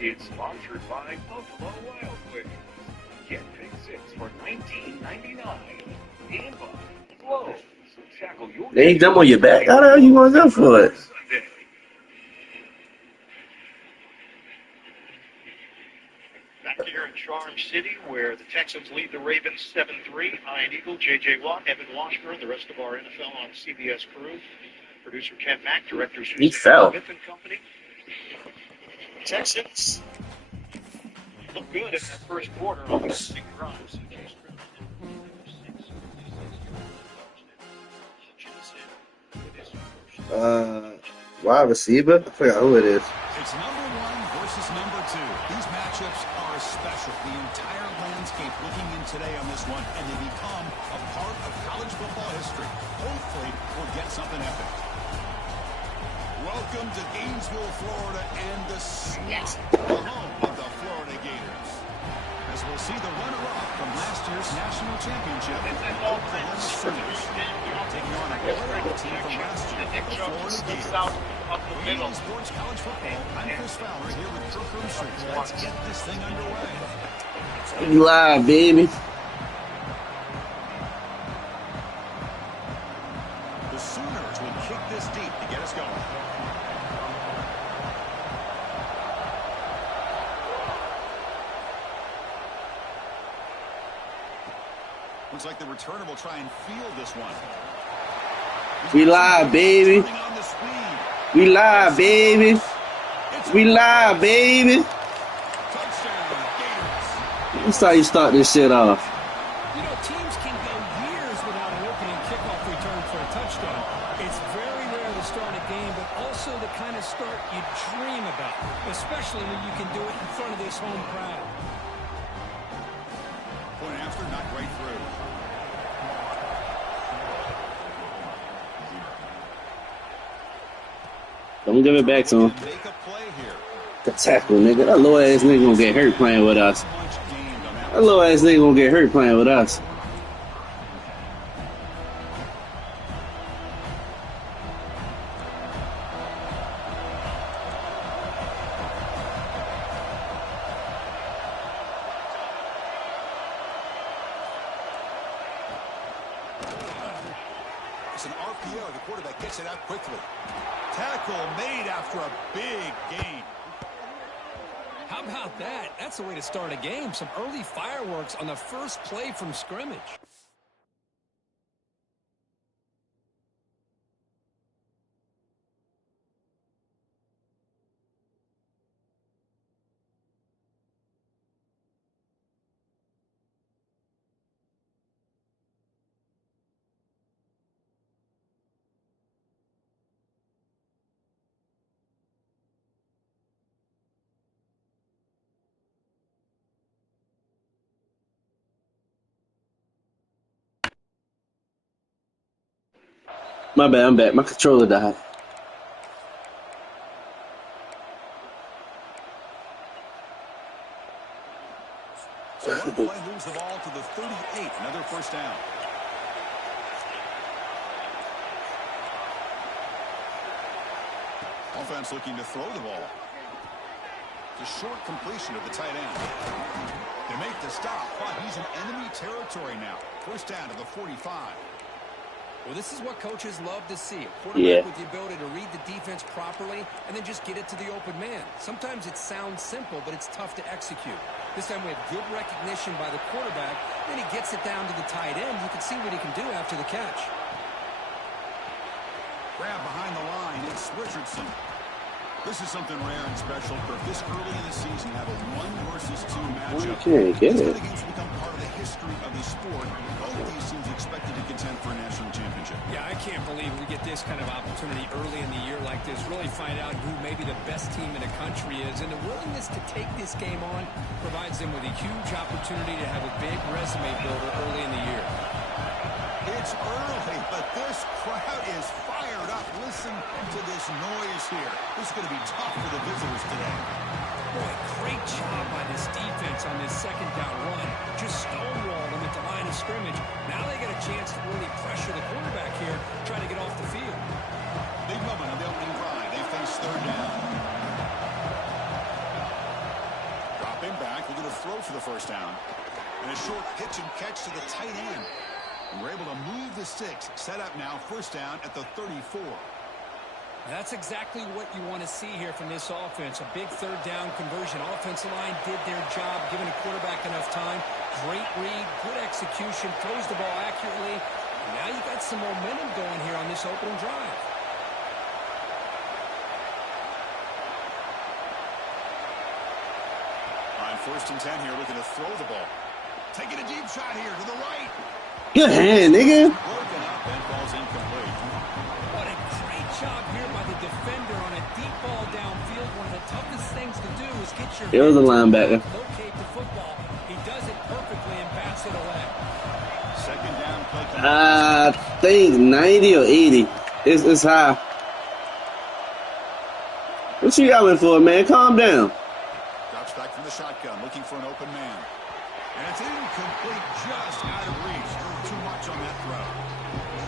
It's sponsored by Buffalo Wild Wings. Get Pick 6 for $19.99. And by Flow. Tackle your They ain't jump on your back. How the hell you gonna jump for it? Sunday. Back here in Charm City, where the Texans lead the Ravens 7-3. Ian Eagle, J.J. Watt, Evan Washburn, the rest of our NFL on CBS crew. Producer Ken Mack, director He Susan fell. Smith and Company. Texans look good in that first quarter on the opening drive. Wide receiver? I forgot who it is. It's number one versus number two. These matchups are special. The entire landscape looking in today on this one, and they become a part of college football history. Hopefully, we'll get something epic. Welcome to Gainesville, Florida, and the Swamp, the home of the Florida Gators. As we'll see the runner-up from last year's national championship, Oklahoma Sooners, taking on a playoff team from last year, the Florida Gators. Gainesville Sports College Football, I'm Chris Fowler here with Kirk Herbstreit. Let's get this thing underway. You live, baby. The Sooners will kick this deep to get us going. Looks like the returner will try and field this one. We live, baby. We live, baby. We live, baby. That's how you start this shit off. You know, teams can go years without an opening kickoff return for a touchdown. It's very rare to start a game, but also the kind of start you dream about, especially when you can do it in front of this home crowd. Point after, not right through. Don't give it back to him. Make a play here. The tackle, nigga. That little ass nigga gonna get hurt playing with us. That little ass nigga gonna get hurt playing with us. It's an RPO. The quarterback gets it out quickly. Tackle made after a big gain. How about that? That's the way to start a game. Some early fireworks on the first play from scrimmage. My bad, I'm back. My controller died. So one play moves the ball to the 38. Another first down. Offense looking to throw the ball. It's a short completion of the tight end. They make the stop, but he's in enemy territory now. First down to the 45. Well, this is what coaches love to see. A quarterback with the ability to read the defense properly and then just get it to the open man. Sometimes it sounds simple, but it's tough to execute. This time we have good recognition by the quarterback. Then he gets it down to the tight end. You can see what he can do after the catch. Grab behind the line. It's Richardson. This is something rare and special for this early in the season. Have a 1 versus 2 matchup. Okay, get it. These games become part of the history of the sport. Both of these teams expected to contend for a national championship. Yeah, I can't believe we get this kind of opportunity early in the year like this. Really find out who maybe the best team in the country is. And the willingness to take this game on provides them with a huge opportunity to have a big resume builder early in the year. It's early, but this crowd is fired up. Listen to this noise here. This is going to be tough for the visitors today. Boy, great job by this defense on this second down run. Just stonewalled them at the line of scrimmage. Now they get a chance to really pressure the quarterback here, trying to get off the field. Big moment on the opening drive. They face third down. throw for the first down. And a short pitch and catch to the tight end. And we're able to move the sticks. Set up now, first down at the 34. That's exactly what you want to see here from this offense. A big third down conversion. Offensive line did their job, giving the quarterback enough time. Great read, good execution, throws the ball accurately. And now you got some momentum going here on this opening drive. On 1st and 10 here, looking to throw the ball. Taking a deep shot here to the right. Good hand, nigga. Broken up and falls incomplete. What a great job here by the defender on a deep ball downfield. One of the toughest things to do is get your It was a linebacker. locate the football. He does it perfectly and bats it away. Second down play. I think 90 or 80. It's high. What you yelling for, man? Calm down. Drops back from the shotgun, looking for an open man. And it's incomplete, just out of reach. Too much on that throw.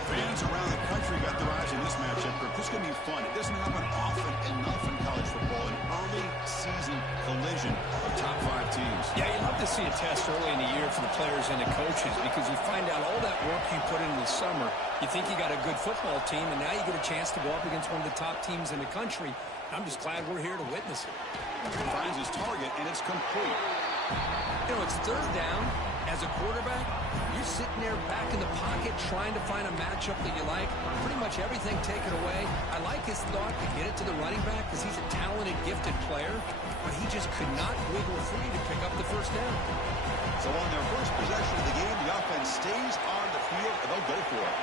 Fans around the country got their eyes in this matchup. This is going to be fun. It doesn't happen often enough in college football. An early season collision of top 5 teams. Yeah, you love to see a test early in the year for the players and the coaches because you find out all that work you put in the summer. You think you got a good football team, and now you get a chance to go up against one of the top teams in the country. I'm just glad we're here to witness it. Finds his target, and it's complete. You know, it's third down. As a quarterback, you're sitting there back in the pocket trying to find a matchup that you like. Pretty much everything taken away. I like his thought to get it to the running back because he's a talented, gifted player, but he just could not wiggle free to pick up the first down. So on their first possession of the game, the offense stays on the field, and they'll go for it.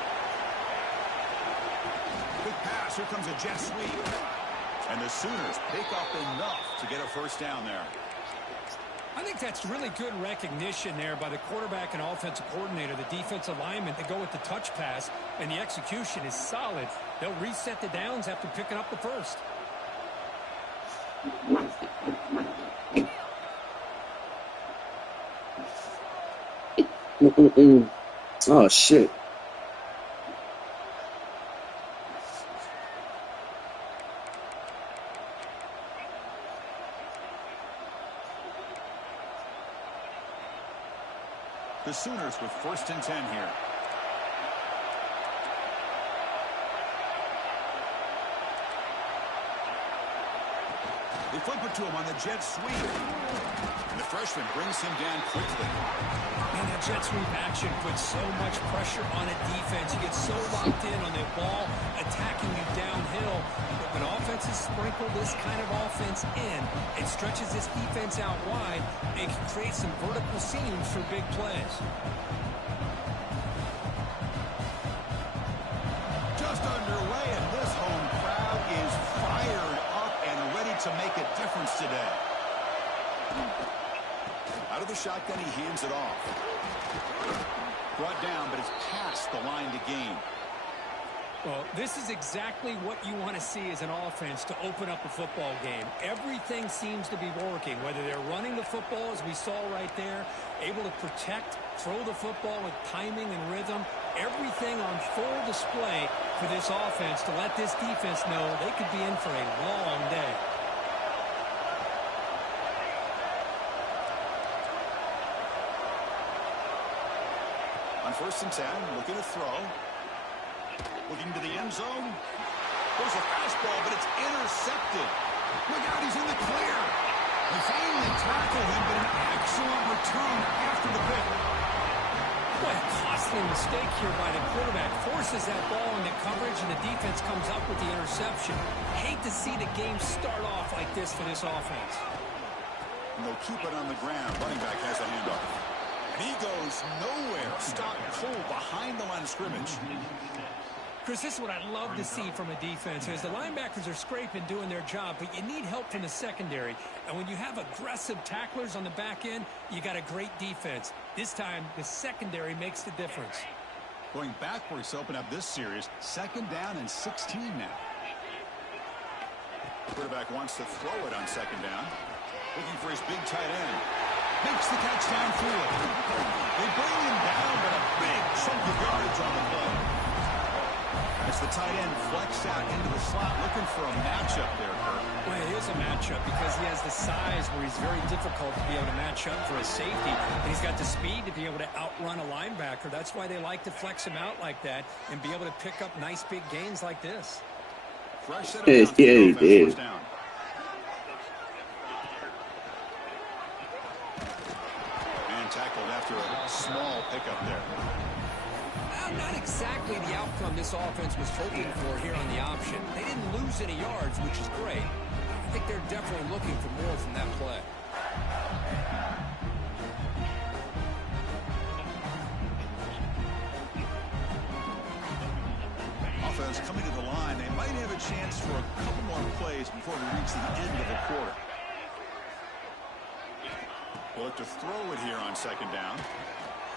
Quick pass. Here comes a jet sweep. And the Sooners pick up enough to get a first down there. I think that's really good recognition there by the quarterback and offensive coordinator, the defensive lineman. They go with the touch pass, and the execution is solid. They'll reset the downs after picking up the first. Oh, shit. The Sooners with 1st and 10 here. They flip it to him on the jet sweep. And the freshman brings him down quickly. And that jet sweep action puts so much pressure on a defense. You get so locked in on the ball attacking you downhill. But when offenses sprinkle this kind of offense in, it stretches this defense out wide and can create some vertical seams for big plays. Just underway, and this home crowd is fired up and ready to make a difference today. Out of the shotgun, he hands it off. Brought down, but it's past the line to gain. Well, this is exactly what you want to see as an offense to open up a football game. Everything seems to be working, whether they're running the football, as we saw right there, able to protect, throw the football with timing and rhythm. Everything on full display for this offense to let this defense know they could be in for a long day. On 1st and 10, looking to throw. Looking to the end zone. There's a fastball, but it's intercepted. Look out, he's in the clear. They finally tackle him, but an excellent return after the pick. What a costly mistake here by the quarterback. Forces that ball into coverage, and the defense comes up with the interception. Hate to see the game start off like this for this offense. And they'll keep it on the ground. Running back has a handoff. And he goes nowhere. Stopped cold behind the line of scrimmage. Chris, this is what I love to see from a defense. As the linebackers are scraping, doing their job, but you need help from the secondary. And when you have aggressive tacklers on the back end, you got a great defense. This time, the secondary makes the difference. Going backwards to open up this series. 2nd down and 16 now. Quarterback wants to throw it on 2nd down. Looking for his big tight end. Makes the catch downfield. They bring him down, but a big chunk of yardage on the play. As the tight end flex out into the slot, looking for a matchup there, Kirk. Well, it is a matchup because he has the size where he's very difficult to be able to match up for a safety. And he's got the speed to be able to outrun a linebacker. That's why they like to flex him out like that and be able to pick up nice big gains like this. Fresh set of downs for the offense, first down. And tackled after a small pickup there. Not exactly the outcome this offense was hoping for here on the option. They didn't lose any yards, which is great. I think they're definitely looking for more from that play. Offense coming to the line. They might have a chance for a couple more plays before we reach the end of the quarter. We'll look to throw it here on second down.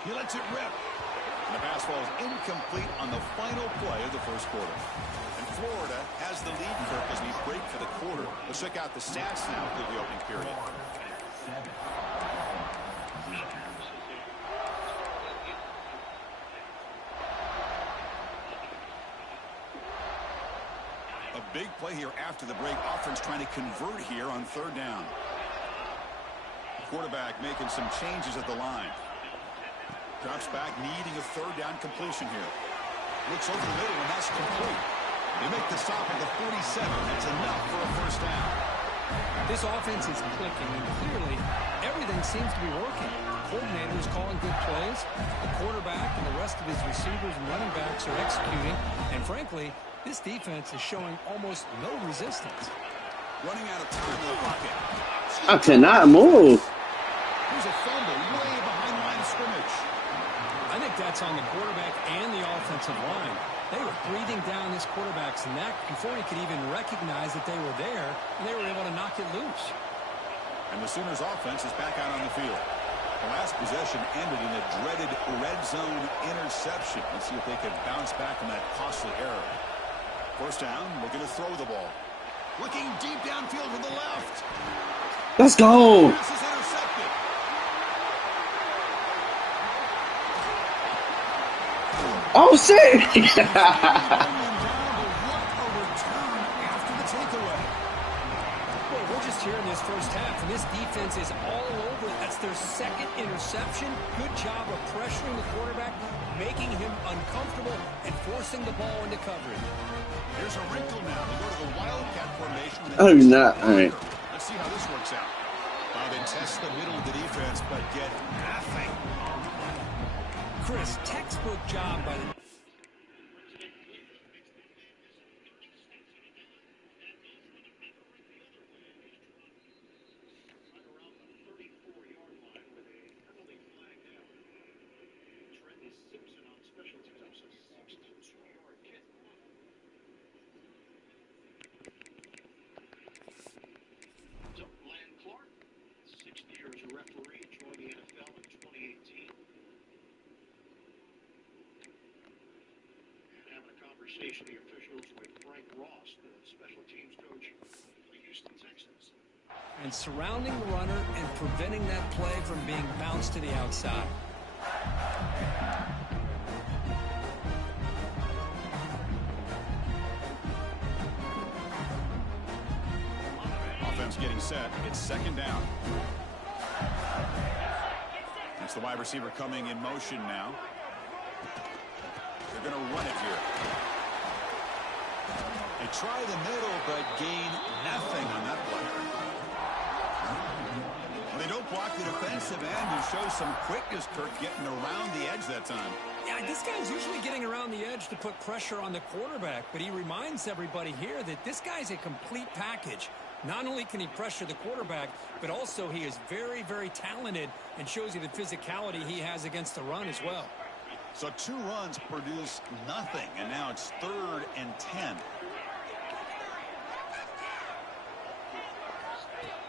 He lets it rip. And the pass falls incomplete on the final play of the first quarter. And Florida has the lead, Kirk, as we break for the quarter. Let's check out the stats now through the opening period. A big play here after the break. Offense trying to convert here on third down. Quarterback making some changes at the line. Drops back, needing a third down completion here. Looks over the middle, and that's complete. They make the stop at the 47. That's enough for a first down. This offense is clicking, and clearly everything seems to be working. The coordinator is calling good plays. The quarterback and the rest of his receivers and running backs are executing. And frankly, this defense is showing almost no resistance. Running out of time in the pocket. I cannot move. Here's a fumble way behind the line of scrimmage. I think that's on the quarterback and the offensive line. They were breathing down this quarterback's neck before he could even recognize that they were there, and they were able to knock it loose. And the Sooners offense is back out on the field. The last possession ended in a dreaded red zone interception. Let's see if they can bounce back from that costly error. First down, we're going to throw the ball. Looking deep downfield to the left. Let's go. Pass is intercepted. Oh, shit. We're just here in this first half, and this defense is all over. That's their second interception. Good job of pressuring the quarterback, making him uncomfortable, and forcing the ball into coverage. Here's a wrinkle now. They go to the Wildcat formation. Oh, not. All right. Let's see how this works out. They test the middle of the defense, but get nothing. Chris, textbook job by the... The officials with Frank Ross, the special teams coach for the Houston Texans. And surrounding the runner and preventing that play from being bounced to the outside. Offense getting set. It's second down. That's the wide receiver coming in motion now. They're going to run it here. They try the middle, but gain nothing on that play. Well, they don't block the defensive end, who shows some quickness, Kirk, getting around the edge that time. Yeah, this guy's usually getting around the edge to put pressure on the quarterback, but he reminds everybody here that this guy's a complete package. Not only can he pressure the quarterback, but also he is very, very talented and shows you the physicality he has against the run as well. So 2 runs produce nothing, and now it's 3rd and 10.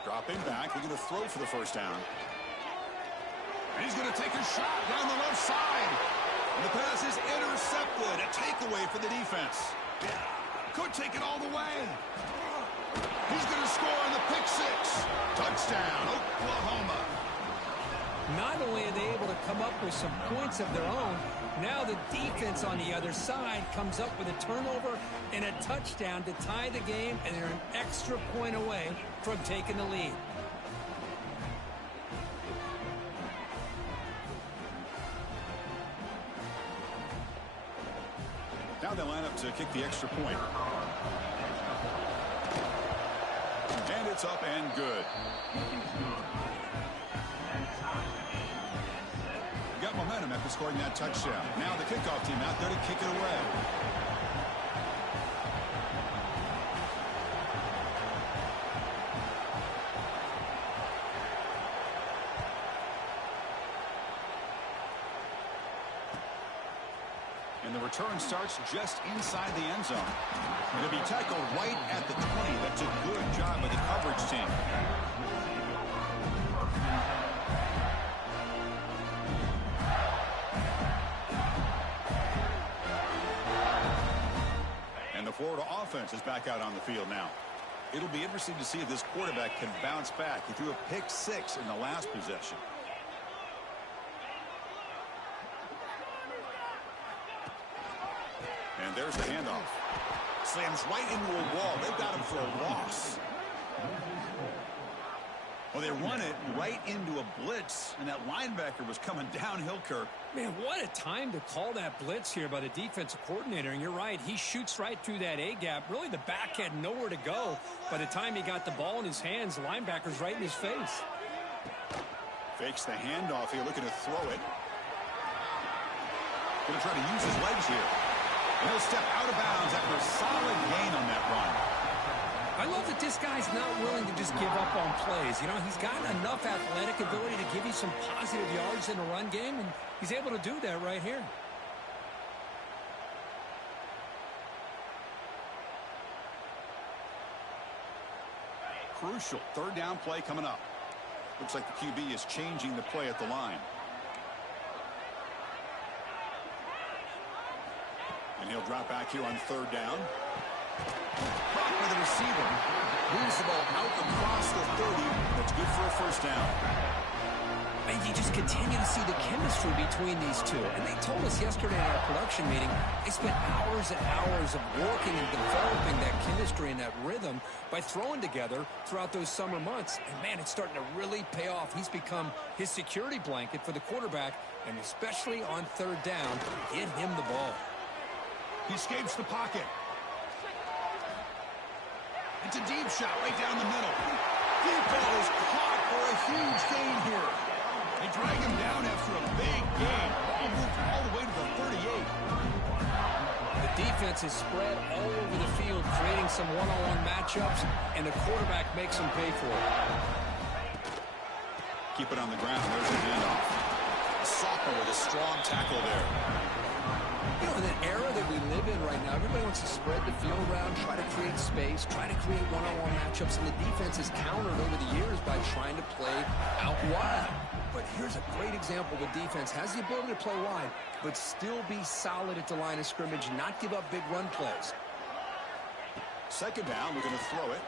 Dropping back, we're going to throw for the first down. And he's going to take a shot down the left side. And the pass is intercepted. A takeaway for the defense. Could take it all the way. He's going to score on the pick 6. Touchdown, Oklahoma. Not only are they able to come up with some points of their own, now the defense on the other side comes up with a turnover and a touchdown to tie the game, and they're an extra point away from taking the lead. Now they line up to kick the extra point. And it's up and good. Got momentum after scoring that touchdown. Now the kickoff team out there to kick it away. And the return starts just inside the end zone. It'll be tackled right at the 20. That's a good job by the coverage team. And the Florida offense is back out on the field now. It'll be interesting to see if this quarterback can bounce back. He threw a pick 6 in the last possession. And there's the handoff. Slams right into a wall. They've got him for a loss. Well, they run it right into a blitz, and that linebacker was coming downhill, Kirk. Man, what a time to call that blitz here by the defensive coordinator. And you're right, he shoots right through that A-gap. Really, the back had nowhere to go. By the time he got the ball in his hands, the linebacker's right in his face. Fakes the handoff here, looking to throw it. Going to try to use his legs here. And he'll step out of bounds after a solid gain on that run. I love that this guy's not willing to just give up on plays. You know, he's got enough athletic ability to give you some positive yards in a run game, and he's able to do that right here. Crucial third down play coming up. Looks like the QB is changing the play at the line. And he'll drop back here on third down. Caught by the receiver. Moves the ball out across the 30. That's good for a first down. And you just continue to see the chemistry between these two. And they told us yesterday in our production meeting, they spent hours and hours of working and developing that chemistry and that rhythm by throwing together throughout those summer months. And, man, it's starting to really pay off. He's become his security blanket for the quarterback, and especially on third down, get him the ball. He escapes the pocket. It's a deep shot right down the middle. Deep ball is caught for a huge gain here. They drag him down after a big gain. Ball moved all the way to the 38. The defense is spread all over the field, creating some one-on-one matchups, and the quarterback makes them pay for it. Keep it on the ground. There's a handoff. A sophomore with a strong tackle there. You know, in the era that we live in right now, everybody wants to spread the field around, try to create space, try to create one-on-one matchups, and the defense has countered over the years by trying to play out wide. But here's a great example. The defense has the ability to play wide, but still be solid at the line of scrimmage, not give up big run plays. Second down, we're going to throw it.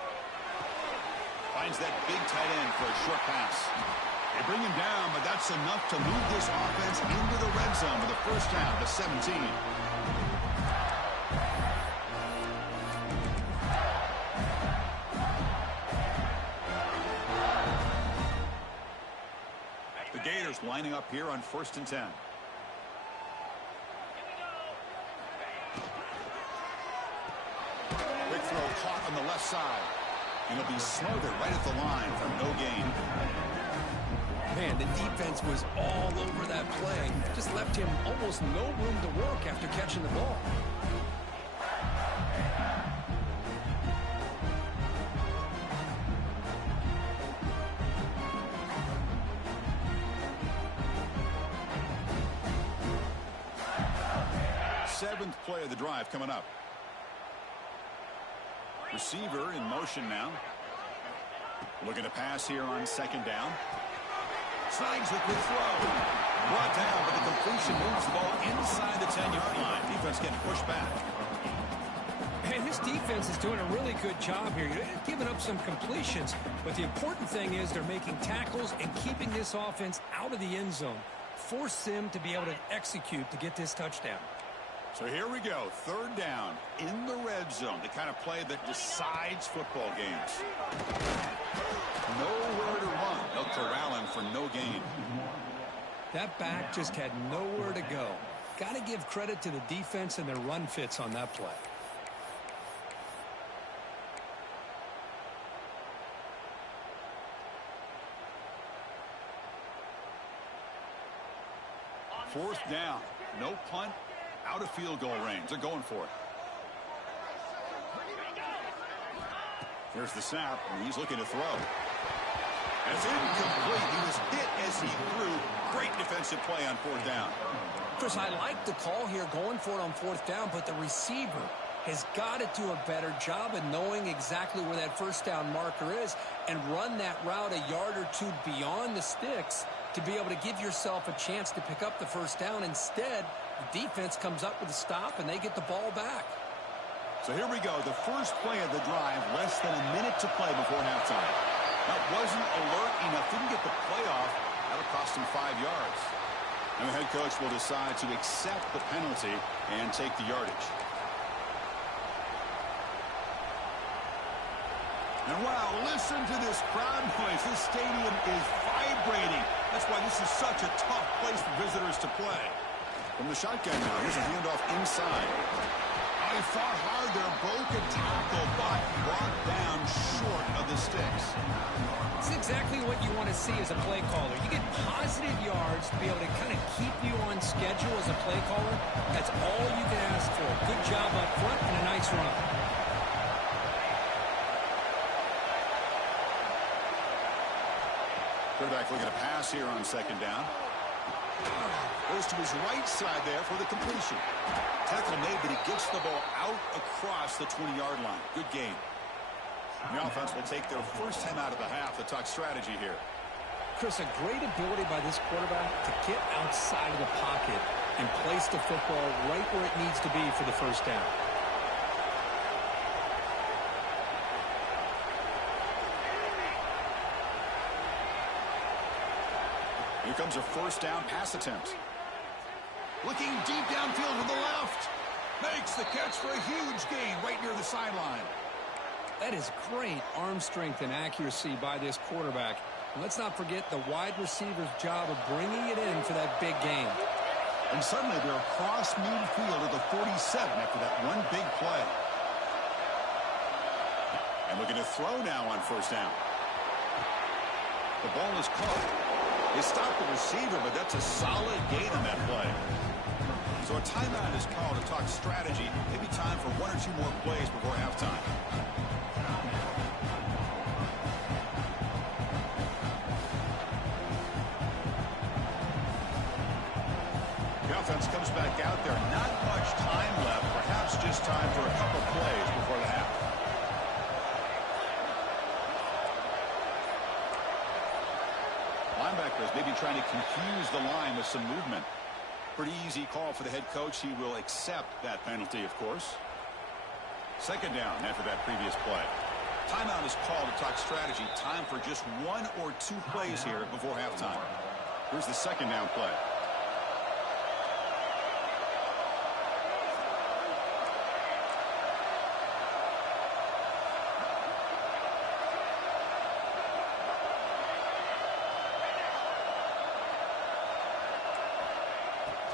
Finds that big tight end for a short pass. They bring him down, but that's enough to move this offense into the red zone with a first down to 17. The Gators lining up here on 1st and 10. Quick throw caught on the left side. And he'll be smothered right at the line for no gain. Man, the defense was all over that play. Just left him almost no room to work after catching the ball. Seventh play of the drive coming up. Receiver in motion now. Looking to pass here on second down. Slides with the throw. Brought down, but the completion moves the ball inside the 10-yard line. Defense getting pushed back. And This defense is doing a really good job here. They're giving up some completions, but the important thing is they're making tackles and keeping this offense out of the end zone. Force them to be able to execute to get this touchdown. So here we go, third down in the red zone, the kind of play that decides football games. Nowhere to run. They'll corral him for no gain. That back just had nowhere to go. Got to give credit to the defense and their run fits on that play. Fourth down, no punt, out of field goal range. They're going for it. Here's the snap, and he's looking to throw. It's incomplete. He was hit as he threw. Great defensive play on fourth down. Chris, I like the call here going for it on fourth down, but the receiver has got to do a better job of knowing exactly where that first down marker is and run that route a yard or two beyond the sticks to be able to give yourself a chance to pick up the first down. Instead, the defense comes up with a stop, and they get the ball back. So here we go, the first play of the drive, less than a minute to play before halftime. That wasn't alert enough, didn't get the play off. That'll cost him 5 yards. And the head coach will decide to accept the penalty and take the yardage. And wow, listen to this crowd noise. This stadium is vibrating. That's why this is such a tough place for visitors to play. From the shotgun now, here's a handoff inside. He fought hard there, broke a tackle, but brought down short of the sticks. It's exactly what you want to see as a play caller. You get positive yards to be able to kind of keep you on schedule as a play caller. That's all you can ask for. Good job up front and a nice run. Quarterback looking to pass here on second down. Goes to his right side there for the completion. Tackle made, but he gets the ball out across the 20-yard line. Good game. The offense will take their first time out of the half to talk strategy here. Chris, a great ability by this quarterback to get outside of the pocket and place the football right where it needs to be for the first down. Here comes a first down pass attempt. Looking deep downfield to the left. Makes the catch for a huge gain right near the sideline. That is great arm strength and accuracy by this quarterback. And let's not forget the wide receiver's job of bringing it in for that big gain. And suddenly they're across midfield at the 47 after that one big play. And looking to throw now on first down. The ball is caught. They stopped the receiver, but that's a solid gain on that play. So a timeout is called to talk strategy. Maybe time for one or two more plays before halftime. The offense comes back out there. Not much time left. Perhaps just time for a couple plays before the half. Linebackers maybe trying to confuse the line with some movement. Pretty easy call for the head coach. He will accept that penalty, of course. Second down after that previous play. Timeout is called to talk strategy. Time for just one or two plays here before halftime. Here's the second down play.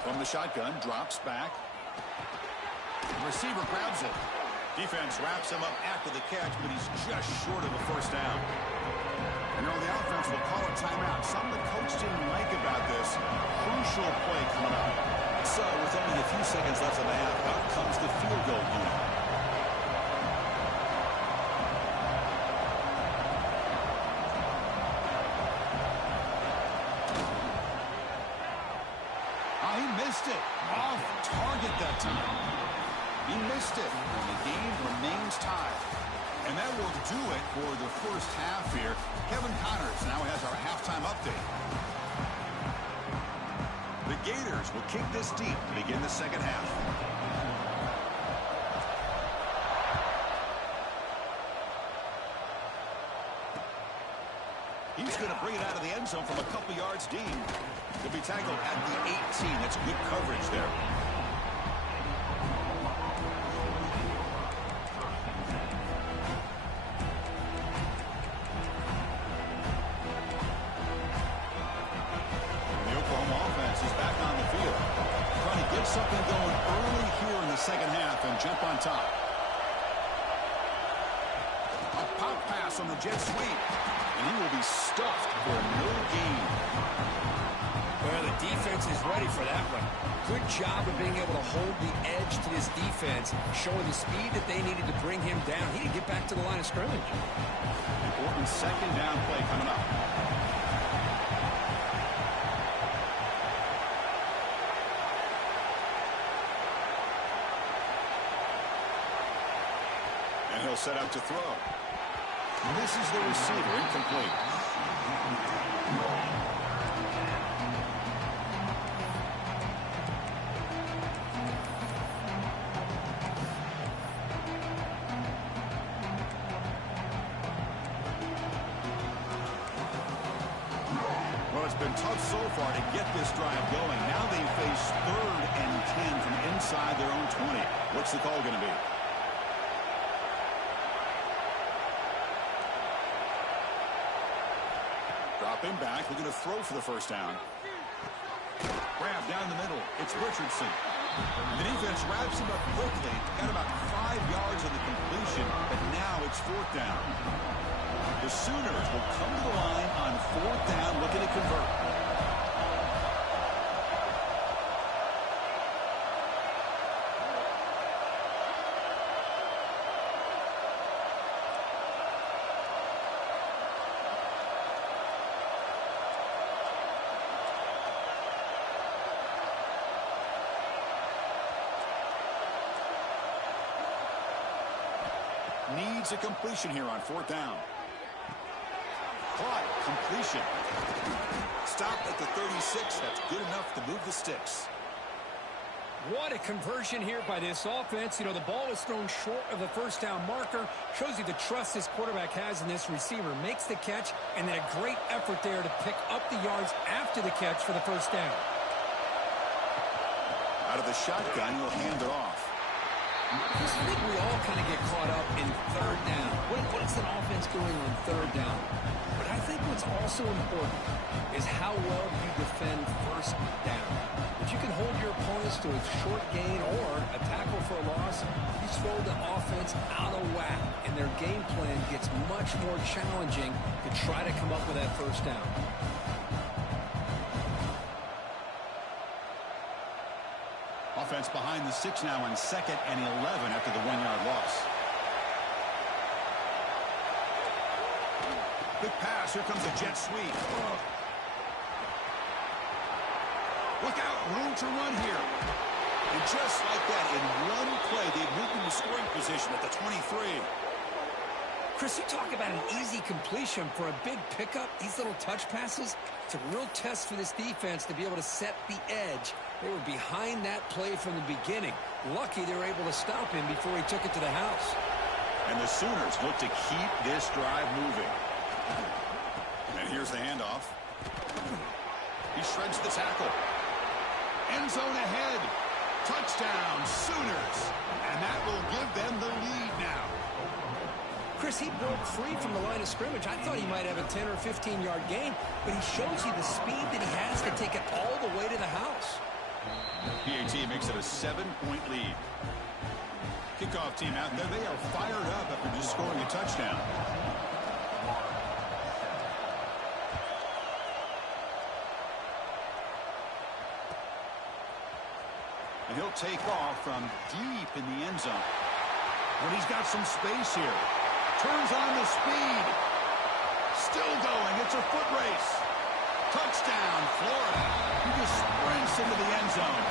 From the shotgun, drops back. The receiver grabs it. Defense wraps him up after the catch, but he's just short of a first down. And now the offense will call a timeout. Something the coach didn't like about this. Crucial play coming up. So with only a few seconds left in the half, out comes the field goal unit. He missed it. Off target that time. He missed it. And the game remains tied. And that will do it for the first half here. Kevin Connors now has our halftime update. The Gators will kick this deep to begin the second half. bring it out of the end zone from a couple yards deep. He'll be tackled at the 18. That's good coverage there. And the Oklahoma offense is back on the field, trying to get something going early here in the second half and jump on top. A pop pass on the jet sweep, and he will be stuffed for no gain. Well, the defense is ready for that one. Good job of being able to hold the edge to this defense, showing the speed that they needed to bring him down. He didn't get back to the line of scrimmage. Important second down play coming up. And he'll set up to throw. This is the receiver, incomplete. Well, it's been tough so far to get this drive going. Now they face 3rd and 10 from inside their own 20. What's the call going to be? Dropping back, looking to throw for the first down. Grab down the middle. It's Richardson. The defense wraps him up quickly. Got about 5 yards of the completion, but now it's 4th down. The Sooners will come to the line on 4th down, looking to convert. Needs a completion here on 4th down. Caught. Completion. Stopped at the 36. That's good enough to move the sticks. What a conversion here by this offense. You know, the ball is thrown short of the first down marker. Shows you the trust this quarterback has in this receiver. Makes the catch, and then a great effort there to pick up the yards after the catch for the first down. Out of the shotgun, he'll hand it off. Chris, I think we all kind of get caught up in 3rd down. What is an offense doing on 3rd down? But I think what's also important is how well you defend 1st down. If you can hold your opponents to a short gain or a tackle for a loss, you throw the offense out of whack, and their game plan gets much more challenging to try to come up with that 1st down. Offense behind the 6 now on 2nd and 11 after the 1-yard loss. Big pass. Here comes a jet sweep. Look out. Room to run here. And just like that, in one play, they've moved into scoring position at the 23. Chris, you talk about an easy completion for a big pickup. These little touch passes, it's a real test for this defense to be able to set the edge. They were behind that play from the beginning. Lucky they were able to stop him before he took it to the house. And the Sooners look to keep this drive moving. And here's the handoff. He shreds the tackle. End zone ahead. Touchdown, Sooners. And that will give them the lead now. Chris, he broke free from the line of scrimmage. I thought he might have a 10 or 15-yard gain, but he shows you the speed that he has to take it all the way to the house. PAT makes it a 7-point lead. Kickoff team out there, they are fired up after just scoring a touchdown. And he'll take off from deep in the end zone. But he's got some space here. Turns on the speed. Still going. It's a foot race. Touchdown, Florida. He just sprints into the end zone.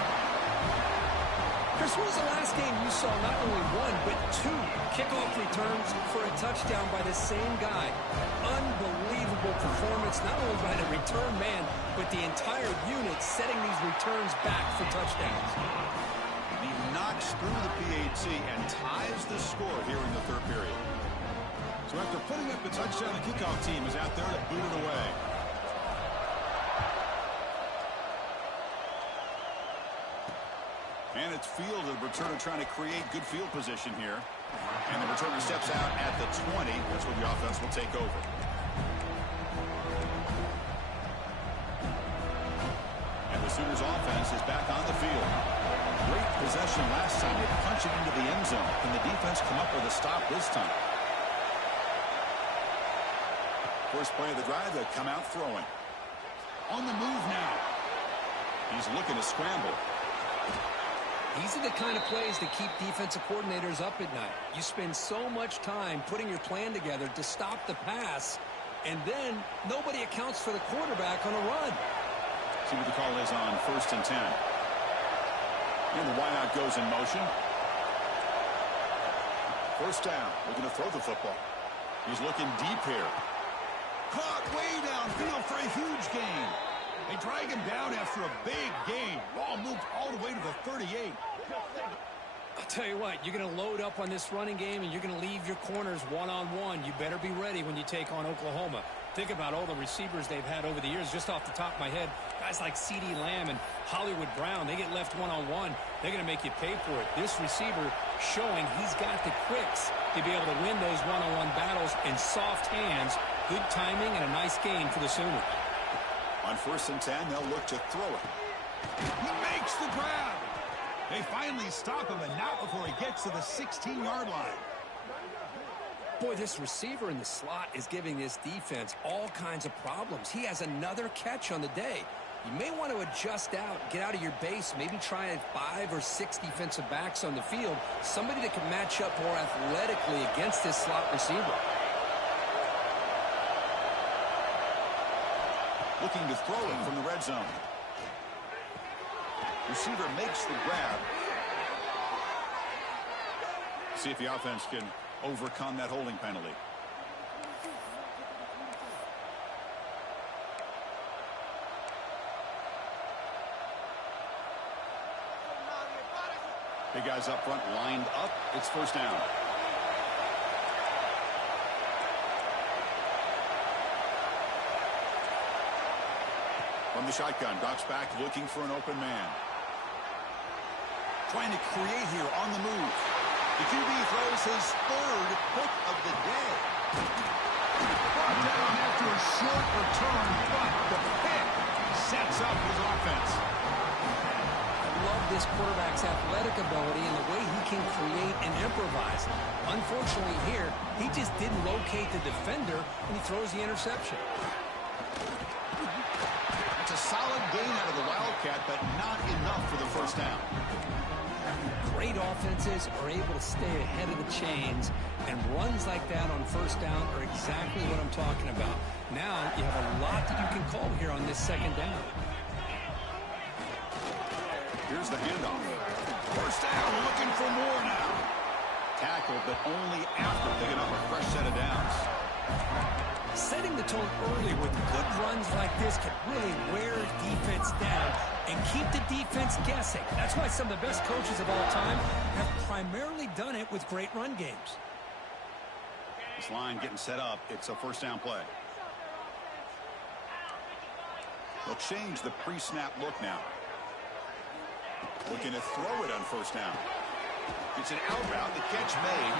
Chris, when was the last game you saw not only one, but 2 kickoff returns for a touchdown by the same guy? Unbelievable performance, not only by the return man, but the entire unit setting these returns back for touchdowns. He knocks through the PAT and ties the score here in the 3rd period. So after putting up the touchdown, the kickoff team is out there to boot it away. And it's field, the returner trying to create good field position here. And the returner steps out at the 20. That's where the offense will take over. And the Sooners offense is back on the field. Great possession last time. They punch it into the end zone. Can the defense come up with a stop this time? First play of the drive, they come out throwing. On the move now. He's looking to scramble. These are the kind of plays that keep defensive coordinators up at night. You spend so much time putting your plan together to stop the pass, and then nobody accounts for the quarterback on a run. See what the call is on 1st and 10. And the wideout goes in motion. First down. Looking to throw the football. He's looking deep here. Caught way downfield for a huge gain. They drag him down after a big gain. Ball moved all the way to the 38. I'll tell you what, you're going to load up on this running game and you're going to leave your corners one-on-one. You better be ready when you take on Oklahoma. Think about all the receivers they've had over the years. Just off the top of my head, guys like CeeDee Lamb and Hollywood Brown, they get left one-on-one. They're going to make you pay for it. This receiver showing he's got the quicks to be able to win those one-on-one battles in soft hands. Good timing and a nice gain for the Sooners. On 1st and 10, they'll look to throw it. He makes the grab. They finally stop him, and not before he gets to the 16-yard line. Boy, this receiver in the slot is giving this defense all kinds of problems. He has another catch on the day. You may want to adjust out, get out of your base, maybe try 5 or 6 defensive backs on the field, somebody that can match up more athletically against this slot receiver. Looking to throw it from the red zone. Receiver makes the grab. See if the offense can overcome that holding penalty. Big guys up front lined up. It's first down. From the shotgun, drops back looking for an open man. Trying to create here on the move. The QB throws his 3rd pick of the day. Brought down after a short return, but the pick sets up his offense. I love this quarterback's athletic ability and the way he can create and improvise. Unfortunately here, he just didn't locate the defender and he throws the interception. It's a solid gain out of the Wildcat, but not enough for the first down. Great offenses are able to stay ahead of the chains, and runs like that on first down are exactly what I'm talking about. Now you have a lot that you can call here on this 2nd down. Here's the handoff. First down, looking for more now. Tackled, but only after picking up a fresh set of downs. Setting the tone early with good runs like this can really wear defense down and keep the defense guessing. That's why some of the best coaches of all time have primarily done it with great run games. This line getting set up. It's a first down play. They'll change the pre-snap look now. Looking to throw it on first down. It's an out route. The catch made.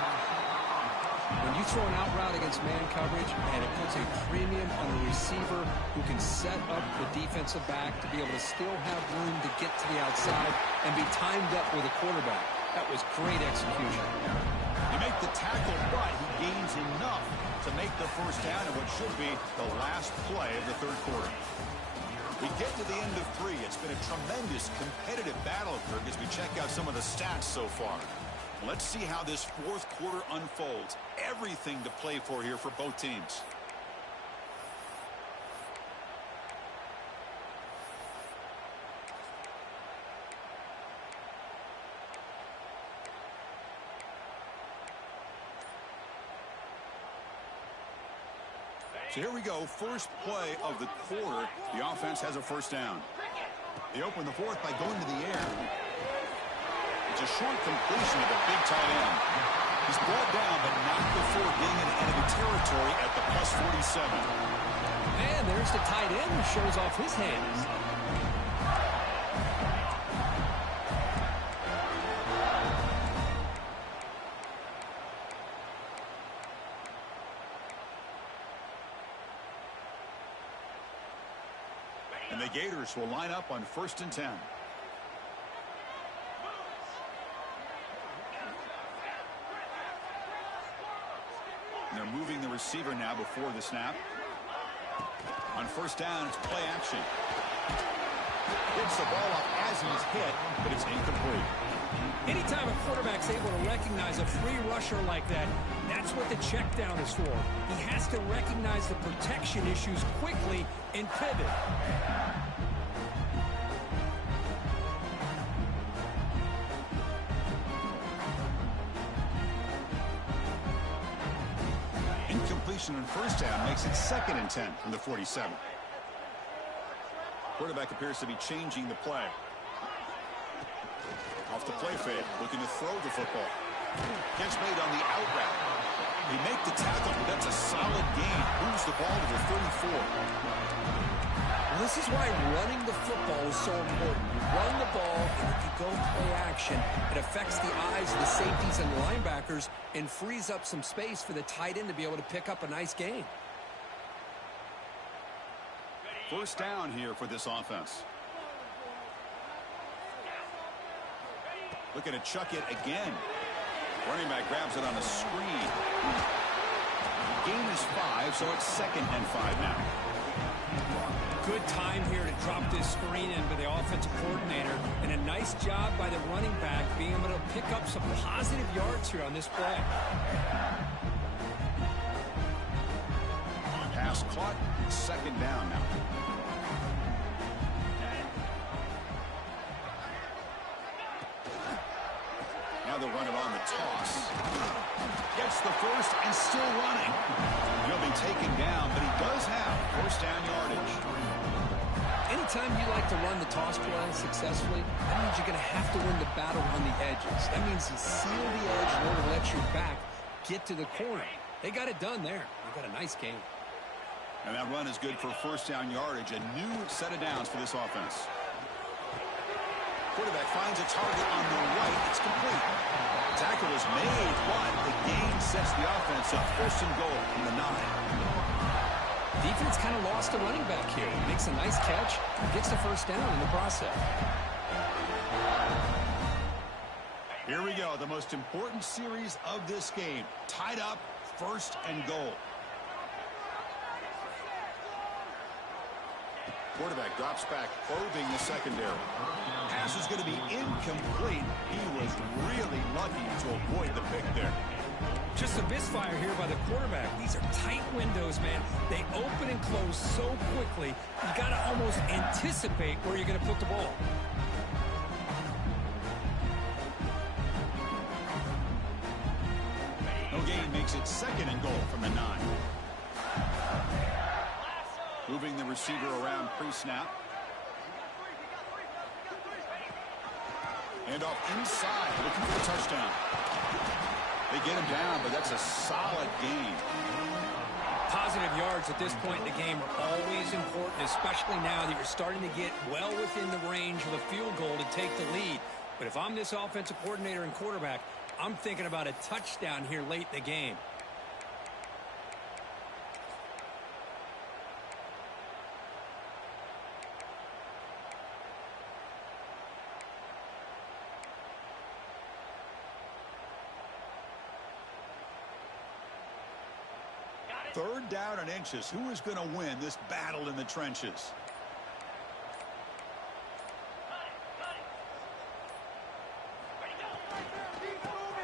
When you throw an out route against man coverage and it puts a premium on a receiver who can set up the defensive back to be able to still have room to get to the outside and be timed up with a quarterback. That was great execution. You make the tackle, but he gains enough to make the first down in what should be the last play of the 3rd quarter. We get to the end of 3. It's been a tremendous competitive battle, Kirk, as we check out some of the stats so far. Let's see how this 4th quarter unfolds. Everything to play for here for both teams. So here we go. First play of the quarter. The offense has a first down. They open the 4th by going to the air. It's a short completion of a big tight end. He's brought down, but not before getting into enemy territory at the +47. And there's the tight end who shows off his hands. And the Gators will line up on 1st and 10. And they're moving the receiver now before the snap. On 1st down, it's play action. Gets the ball up as he's hit, but it's incomplete. Anytime a quarterback's able to recognize a free rusher like that, that's what the check down is for. He has to recognize the protection issues quickly and pivot. Incompletion on 1st down makes it 2nd and 10 from the 47. Quarterback appears to be changing the play. Off the play fake, looking to throw the football. Catch made on the out route. They make the tackle, but that's a solid gain. Moves the ball to the 34. Well, this is why running the football is so important. You run the ball, and if you go play action, it affects the eyes of the safeties and linebackers and frees up some space for the tight end to be able to pick up a nice gain. 1st down here for this offense. Looking to chuck it again. Running back grabs it on a screen. Gain is 5, so it's 2nd and 5 now. Good time here to drop this screen in by the offensive coordinator, and a nice job by the running back being able to pick up some positive yards here on this play. Pass caught, 2nd down now. Now they'll run it on the toss. Gets the 1st and still running. He'll be taken down, but he does have 1st down yardage. Anytime you like to run the toss play successfully, that means you're going to have to win the battle on the edges. That means you seal the edge in order to let your back get to the corner. They got it done there. They got a nice game. And that run is good for 1st down yardage. A new set of downs for this offense. Quarterback finds a target on the right. It's complete. Tackle is made, but the gain sets the offense up 1st and goal from the 9. Defense kind of lost a running back here. Makes a nice catch, gets the 1st down in the process. Here we go, the most important series of this game. Tied up, 1st and goal. Quarterback drops back, probing the secondary. Pass is going to be incomplete. He was really lucky to avoid the pick there. Just a misfire here by the quarterback. These are tight windows, man. They open and close so quickly, you got to almost anticipate where you're going to put the ball. No gain makes it 2nd and goal from the 9. Moving the receiver around pre-snap. And off inside, looking for a touchdown. They get him down, but that's a solid gain. Positive yards at this point in the game are always important, especially now that you're starting to get well within the range of a field goal to take the lead. But if I'm this offensive coordinator and quarterback, I'm thinking about a touchdown here late in the game. Third down and inches. Who is going to win this battle in the trenches?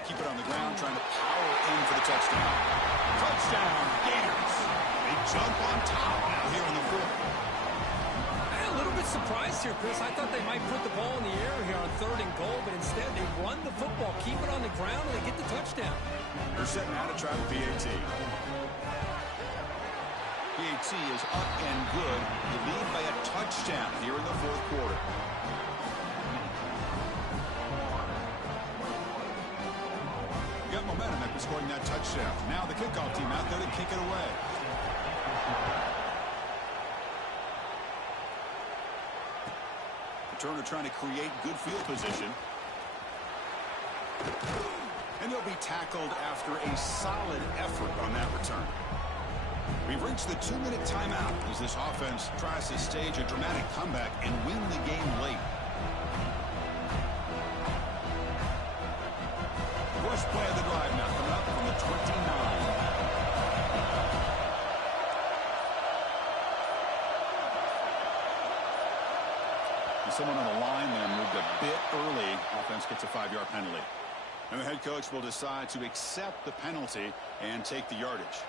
Keep it on the ground, trying to power in for the touchdown. Touchdown, Gators. They jump on top now here in the 4th. I'm a little bit surprised here, Chris. I thought they might put the ball in the air here on 3rd and goal, but instead they run the football, keep it on the ground, and they get the touchdown. They're setting out to try the PAT. PAT is up and good. They lead by a touchdown here in the 4th quarter. Got momentum after scoring that touchdown. Now the kickoff team out there to kick it away. Returner trying to create good field position. And he'll be tackled after a solid effort on that return. We've reached the 2-minute timeout as this offense tries to stage a dramatic comeback and win the game late. First play of the drive now coming up from the 29. Someone on the line then moved a bit early. Offense gets a 5-yard penalty. And the head coach will decide to accept the penalty and take the yardage.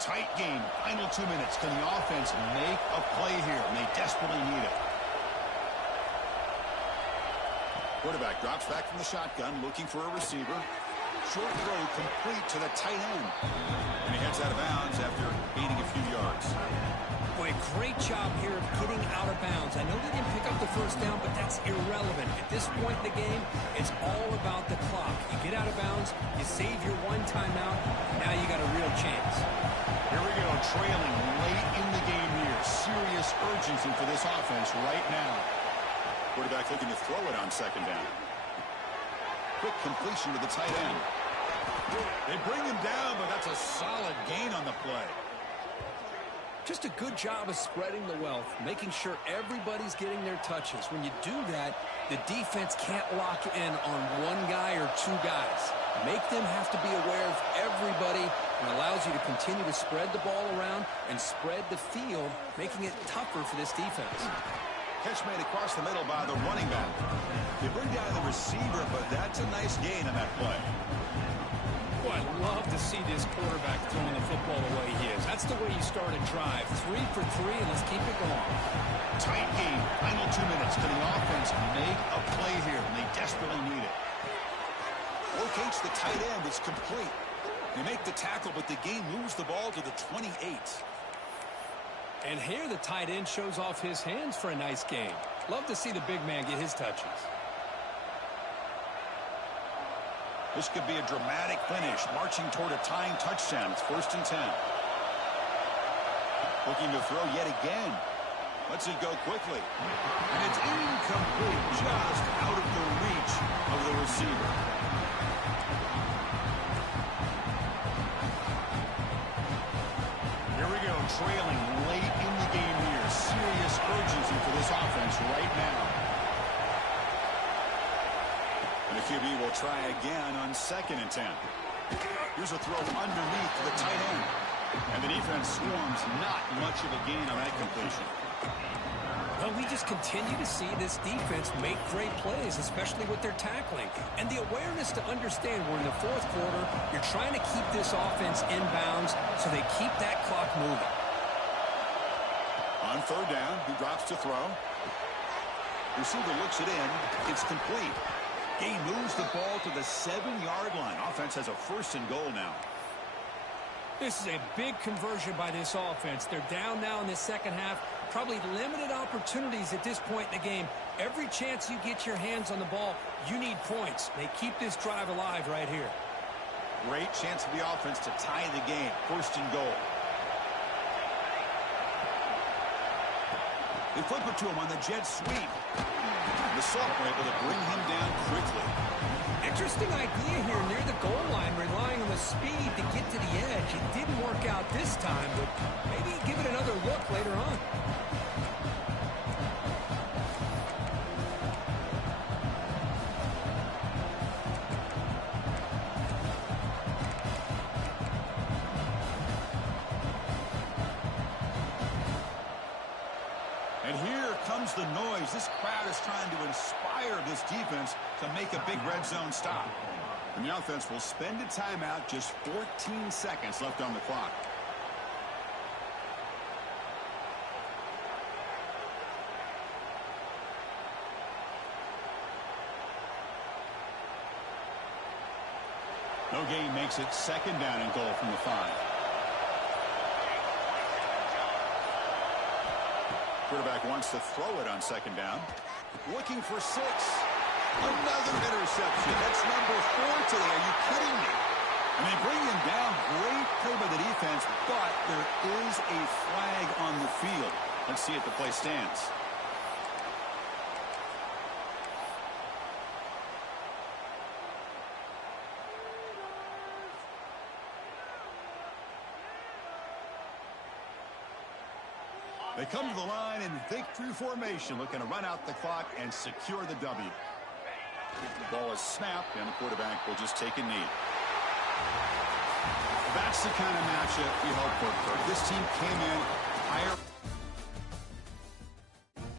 Tight game. Final 2 minutes. Can the offense make a play here? And they desperately need it. Quarterback drops back from the shotgun, looking for a receiver. Short throw complete to the tight end. And he heads out of bounds after gaining a few yards. Boy, great job here of getting out of bounds. I know they didn't pick up the first down, but that's irrelevant. At this point in the game, it's all about the clock. You get out of bounds, you save your one timeout, now you got a real chance. Here we go, trailing late in the game here. Serious urgency for this offense right now. Quarterback looking to throw it on second down. Quick completion to the tight end. They bring him down, but that's a solid gain on the play. Just a good job of spreading the wealth, making sure everybody's getting their touches. When you do that, the defense can't lock in on one guy or two guys. Make them have to be aware of everybody, and allows you to continue to spread the ball around and spread the field, making it tougher for this defense. Catch made across the middle by the running back. They bring down the receiver, but that's a nice gain on that play. Boy, I love to see this quarterback throwing the football the way he is. That's the way you start a drive. 3 for 3, and let's keep it going. Tight game. Final 2 minutes. Can the offense make a play here? And they desperately need it. Locates the tight end. It's complete. They make the tackle, but the game moves the ball to the 28. And here the tight end shows off his hands for a nice game. Love to see the big man get his touches. This could be a dramatic finish, marching toward a tying touchdown. It's 1st and 10. Looking to throw yet again. Lets it go quickly. And it's incomplete, just out of the reach of the receiver. Here we go, trailing late in the game here. Serious urgency for this offense right now. And the QB will try again on 2nd and 10. Here's a throw underneath the tight end. And the defense swarms, not much of a gain on that completion. Well, we just continue to see this defense make great plays, especially with their tackling. And the awareness to understand we're in the 4th quarter, you're trying to keep this offense in bounds so they keep that clock moving. On 3rd down, he drops to throw. Receiver looks it in. It's complete. He moves the ball to the 7-yard line. Offense has a 1st and goal now. This is a big conversion by this offense. They're down now in the second half. Probably limited opportunities at this point in the game. Every chance you get your hands on the ball, you need points. They keep this drive alive right here. Great chance for the offense to tie the game. 1st and goal. They flip it to him on the jet sweep. The Salt were able to bring him down quickly. Interesting idea here near the goal line, relying on the speed to get to the edge. It didn't work out this time, but maybe give it another look later on. And here comes the noise. This crowd is trying to inspire this defense to make a big red zone stop. And the offense will spend a timeout, just 14 seconds left on the clock. No gain makes it 2nd down and goal from the 5. Quarterback wants to throw it on 2nd down. Looking for 6. Another interception. That's number 4 today. Are you kidding me? And they bring him down. Great play by the defense, but there is a flag on the field. Let's see if the play stands. They come to the line and think through formation, looking to run out the clock and secure the W. The ball is snapped, and the quarterback will just take a knee. That's the kind of matchup you hope for. This team came in higher.